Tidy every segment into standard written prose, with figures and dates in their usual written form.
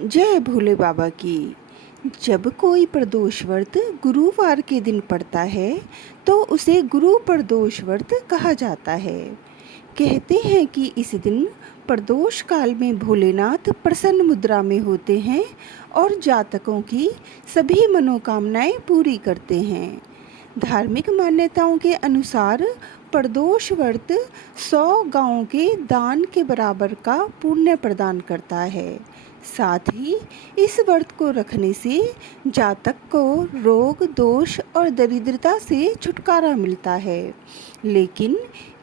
जय भोले बाबा की। जब कोई प्रदोष व्रत गुरुवार के दिन पड़ता है तो उसे गुरु प्रदोष व्रत कहा जाता है। कहते हैं कि इस दिन प्रदोष काल में भोलेनाथ प्रसन्न मुद्रा में होते हैं और जातकों की सभी मनोकामनाएं पूरी करते हैं। धार्मिक मान्यताओं के अनुसार प्रदोष व्रत 100 गांवों के दान के बराबर का पुण्य प्रदान करता है। साथ ही इस व्रत को रखने से जातक को रोग, दोष और दरिद्रता से छुटकारा मिलता है। लेकिन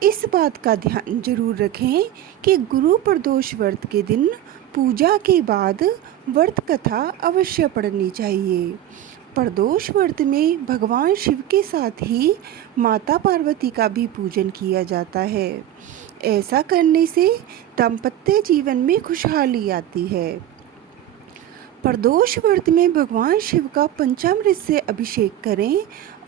इस बात का ध्यान जरूर रखें कि गुरु प्रदोष व्रत के दिन पूजा के बाद व्रत कथा अवश्य पढ़नी चाहिए। प्रदोष व्रत में भगवान शिव के साथ ही माता पार्वती का भी पूजन किया जाता है। ऐसा करने से दाम्पत्य जीवन में खुशहाली आती है। प्रदोष व्रत में भगवान शिव का पंचामृत से अभिषेक करें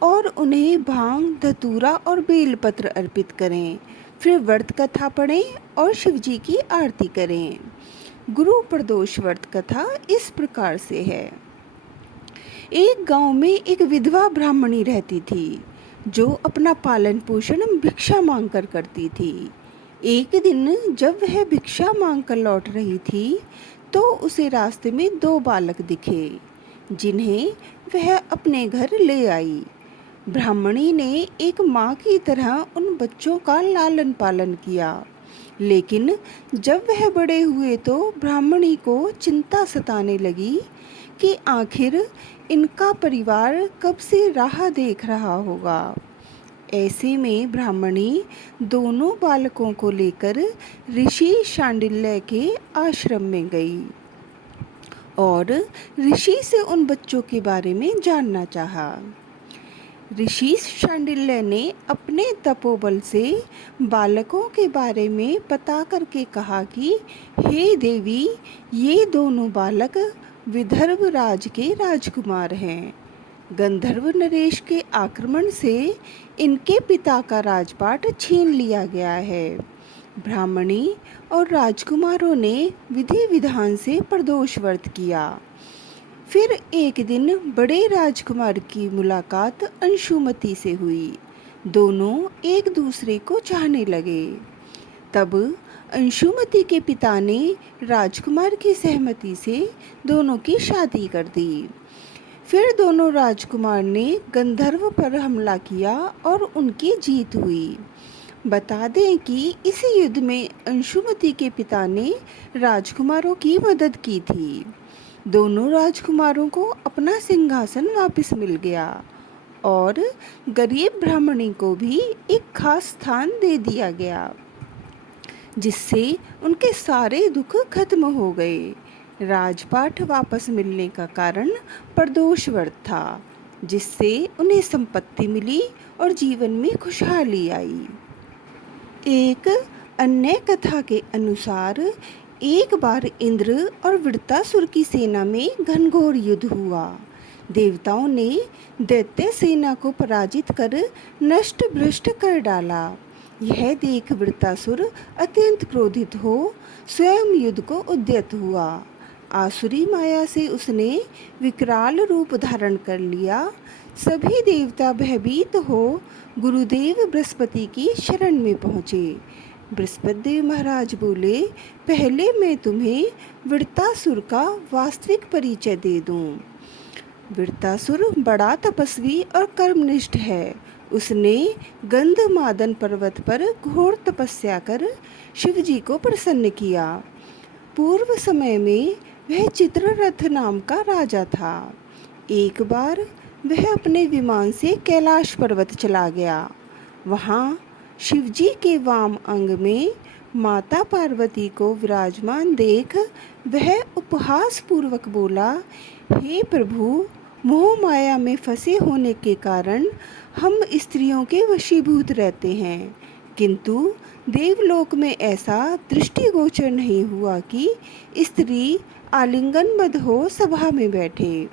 और उन्हें भांग, धतूरा और बेलपत्र अर्पित करें। फिर व्रत कथा पढ़ें और शिव जी की आरती करें। गुरु प्रदोष व्रत कथा इस प्रकार से है। एक गांव में एक विधवा ब्राह्मणी रहती थी जो अपना पालन पोषण भिक्षा मांगकर करती थी। एक दिन जब वह भिक्षा मांगकर लौट रही थी तो उसे रास्ते में 2 बालक दिखे जिन्हें वह अपने घर ले आई। ब्राह्मणी ने एक माँ की तरह उन बच्चों का लालन पालन किया, लेकिन जब वह बड़े हुए तो ब्राह्मणी को चिंता सताने लगी कि आखिर इनका परिवार कब से राह देख रहा होगा। ऐसे में ब्राह्मणी दोनों बालकों को लेकर ऋषि शांडिल्य के आश्रम में गई और ऋषि से उन बच्चों के बारे में जानना चाहा। ऋषि शांडिल्य ने अपने तपोबल से बालकों के बारे में पता करके कहा कि हे देवी, ये दोनों बालक विदर्भ राज के राजकुमार हैं। गंधर्व नरेश के आक्रमण से इनके पिता का राजपाट छीन लिया गया है। ब्राह्मणी और राजकुमारों ने विधि विधान से प्रदोष व्रत किया। फिर एक दिन बड़े राजकुमार की मुलाकात अंशुमति से हुई। दोनों एक दूसरे को चाहने लगे। तब अंशुमति के पिता ने राजकुमार की सहमति से दोनों की शादी कर दी। फिर दोनों राजकुमार ने गंधर्व पर हमला किया और उनकी जीत हुई। बता दें कि इस युद्ध में अंशुमति के पिता ने राजकुमारों की मदद की थी। दोनों राजकुमारों को अपना सिंहासन वापस मिल गया और गरीब ब्राह्मणी को भी एक खास स्थान दे दिया गया, जिससे उनके सारे दुख खत्म हो गए। राजपाट वापस मिलने का कारण प्रदोष व्रत था, जिससे उन्हें संपत्ति मिली और जीवन में खुशहाली आई। एक अन्य कथा के अनुसार एक बार इंद्र और वृत्तासुर की सेना में घनघोर युद्ध हुआ। देवताओं ने दैत्य सेना को पराजित कर नष्ट भ्रष्ट कर डाला। यह देख वृत्तासुर अत्यंत क्रोधित हो स्वयं युद्ध को उद्यत हुआ। आसुरी माया से उसने विकराल रूप धारण कर लिया। सभी देवता भयभीत हो गुरुदेव बृहस्पति की शरण में पहुँचे। बृहस्पति देव महाराज बोले, पहले मैं तुम्हें वृत्तासुर का वास्तविक परिचय दे दूं। वृत्तासुर बड़ा तपस्वी और कर्मनिष्ठ है। उसने गंधमादन पर्वत पर घोर तपस्या कर शिवजी को प्रसन्न किया। पूर्व समय में वह चित्ररथ नाम का राजा था। एक बार वह अपने विमान से कैलाश पर्वत चला गया। वहाँ शिवजी के वाम अंग में माता पार्वती को विराजमान देख वह उपहास पूर्वक बोला, हे प्रभु, मोह माया में फंसे होने के कारण हम स्त्रियों के वशीभूत रहते हैं, किंतु देवलोक में ऐसा दृष्टिगोचर नहीं हुआ कि स्त्री आलिंगनबद्ध हो सभा में बैठे।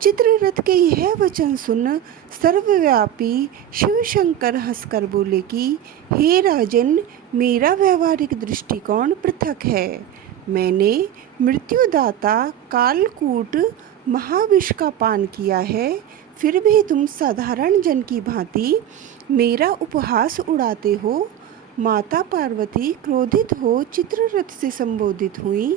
चित्ररथ के यह वचन सुन सर्वव्यापी शिव शंकर हंसकर बोले कि हे राजन, मेरा व्यवहारिक दृष्टिकोण पृथक है। मैंने मृत्युदाता कालकूट महाविष का पान किया है, फिर भी तुम साधारण जन की भांति मेरा उपहास उड़ाते हो। माता पार्वती क्रोधित हो चित्ररथ से संबोधित हुई।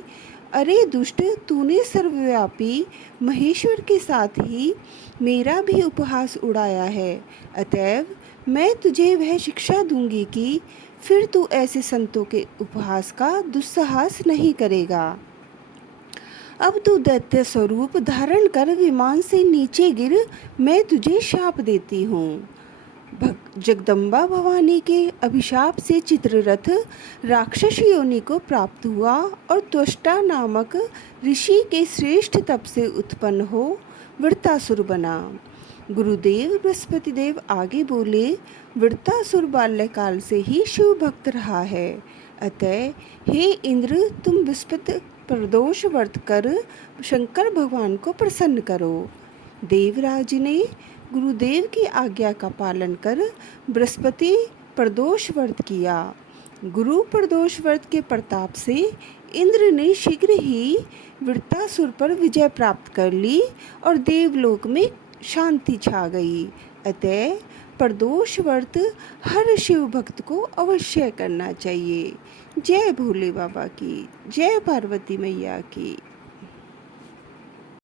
अरे दुष्ट, तूने सर्वव्यापी महेश्वर के साथ ही मेरा भी उपहास उड़ाया है, अतएव मैं तुझे वह शिक्षा दूंगी कि फिर तू ऐसे संतों के उपहास का दुस्साहस नहीं करेगा। अब तू दैत्य स्वरूप धारण कर विमान से नीचे गिर, मैं तुझे शाप देती हूँ। जगदम्बा भवानी के अभिशाप से चित्ररथ राक्षस योनि को प्राप्त हुआ और त्वष्टा नामक ऋषि के श्रेष्ठ तप से उत्पन्न हो वृत्तासुर बना। गुरुदेव बृहस्पति देव आगे बोले, वृत्तासुर बाल्यकाल से ही शिव भक्त रहा है, अतः हे इंद्र, तुम बृहस्पति प्रदोष व्रत कर शंकर भगवान को प्रसन्न करो। देवराज ने गुरुदेव की आज्ञा का पालन कर बृहस्पति प्रदोष व्रत किया। गुरु प्रदोष व्रत के प्रताप से इंद्र ने शीघ्र ही वृत्तासुर पर विजय प्राप्त कर ली और देवलोक में शांति छा गई। अतः प्रदोष व्रत हर शिव भक्त को अवश्य करना चाहिए। जय भोले बाबा की, जय पार्वती मैया की।